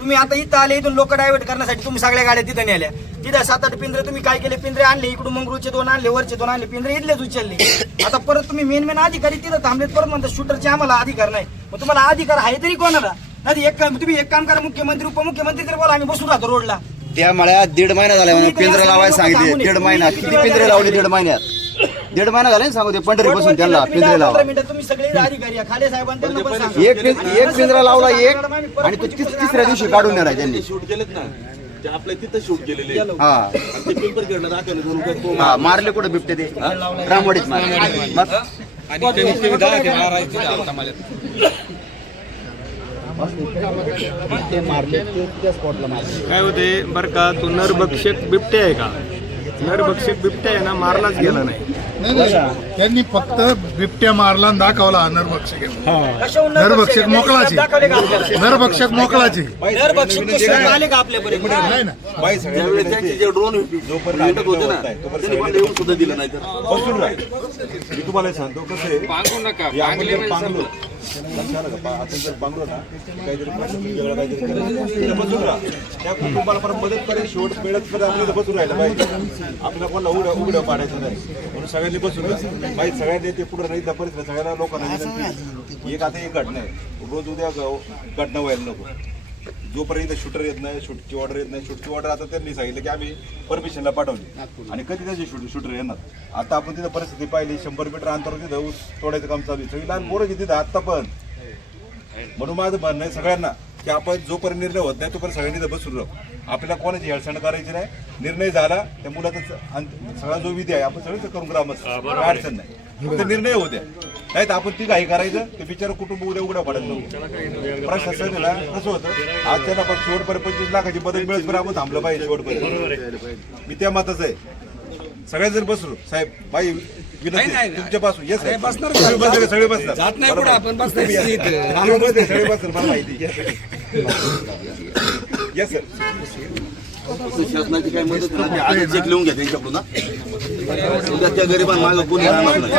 तुम्ही आता इथं आले इथून लोक डायव्हर्ट करण्यासाठी तुम्ही सगळ्या गाड्या तिथं नेल्या. तिथं सात आठ पिंजरे तुम्ही काय केले? पिंजरे आणले इकडून मंगरूळचे दोन आणले वरचे दोन आणले पिंजरे इथलेच उचलले. आता परत तुम्ही मेन मेन अधिकारी तिथं थांबलेत परत म्हणतात शूटरचे आम्हाला अधिकार नाही. मग तुम्हाला अधिकार आहे तरी कोणाला? नाही एक काम तुम्ही एक काम करा मुख्यमंत्री उपमुख्यमंत्री तरी बोला आम्ही बसून राहतो रोडला. त्या मळ्यात दीड महिना झाला पिंजरे लावायला सांगितले दीड. महिना. किती पिंजरे लावले? दीड महिन्यात? दीड महिना झाले ना सांगू ते पंढरी बसून त्यांना पिंजरे लावा. तुम्ही सगळे अधिकारी आहे. खाले साहेबांना त्यांना पण सांगा. एक पिं- एक पिंजरा कसं लावला एक आणि तो तिस- तिसऱ्या दिवशी काढून नेला त्यांनी. शूट केलेत ना. ते आपल्या तिथं शूट केलेले. हा. ते पेपर खेळणं दाखवले दोन रुपये तो हा मारले. कुठे बिबटे ते? रामवाडीत मारले. मग? काय होते बरं का तो नरभक्षक बिबटे आहे का? नरभक्षक बिबटे आहे ना मारलाच गेला नाही. नाही नाही. त्यांनी फक्त बिबट्या मारला दाखवला नरभक्षक नरभक्षक मोकळाची? नरभक्षक मोकळाची नाही ना ड्रोन होते ना. त्यांनी येऊन सुद्धा दिलं नाही तर. मी तुम्हाला सांगतो कसं आहे? लक्षात आलं का आपण जर पांगलो ना काहीतरी वेगळं काहीतरी करायचं बसून राहा त्या कुटुंबाला पण मदत करेल शेवट मिळत परत आपल्याला इथं बसून राहिलं पाहिजे. आपल्याला कोणाला उघडं उघडं पाडायचं नाही म्हणून सगळ्यांनी बसून. राहा माहीत सगळ्यांनी ते पुढे नाही परिस्थिती सगळ्यांना लोकांना एक आता एक घटना आहे. रोज उद्या घटना व्हायला नको. जोपर्यंत शूटर येत नाही शूटची ऑर्डर येत नाही शूटची ऑर्डर आता त्यांनी सांगितलं की आम्ही परमिशनला पाठवली. आणि कधी त्याचे शूट शूटर येणार. आता आपण तिथं परिस्थिती पाहिली शंभर मीटर अंतरावर तिथं ऊस तोडायचं काम चालू आहे. सगळी लहान पोरं आहेत तिथं आत्ता पण. म्हणून माझं म्हणणं आहे सगळ्यांना की आपण जोपर्यंत निर्णय होत नाही तोपर्यंत सगळ्यांनी इथं बसून राहू. आपल्याला कोणाची हेळसांड करायची नाही. निर्णय झाला त्या मुलाचा सगळा जो विधी आहे आपण सगळं करून ग्रामस्थ काय अडचण नाही. फक्त निर्णय होऊ द्या. नाही तर आपण ती काही करायचं. ते बिचार कुटुंब उद्या उघड्या पडत नव्हतं प्रशासन आहे ना कसं होतं आज त्यांना पण शेवटपर्यंत पंचवीस लाखाची मदत मिळत आपण थांबलं पाहिजे शेवटपर्यंत. मी त्या मताच आहे. सगळे जण बसलो. साहेब बाई विनंती. तुमच्यापासून. येस सगळे बसणार सगळे बसणार. जात नाही आपण सगळे बसणार मला माहिती येस सर. शासनाची काही मदत नाही? आता चेक लिहून घ्या त्यांच्याकडून. उद्या त्या गरिबांना मागं कोणी राहणार नाही.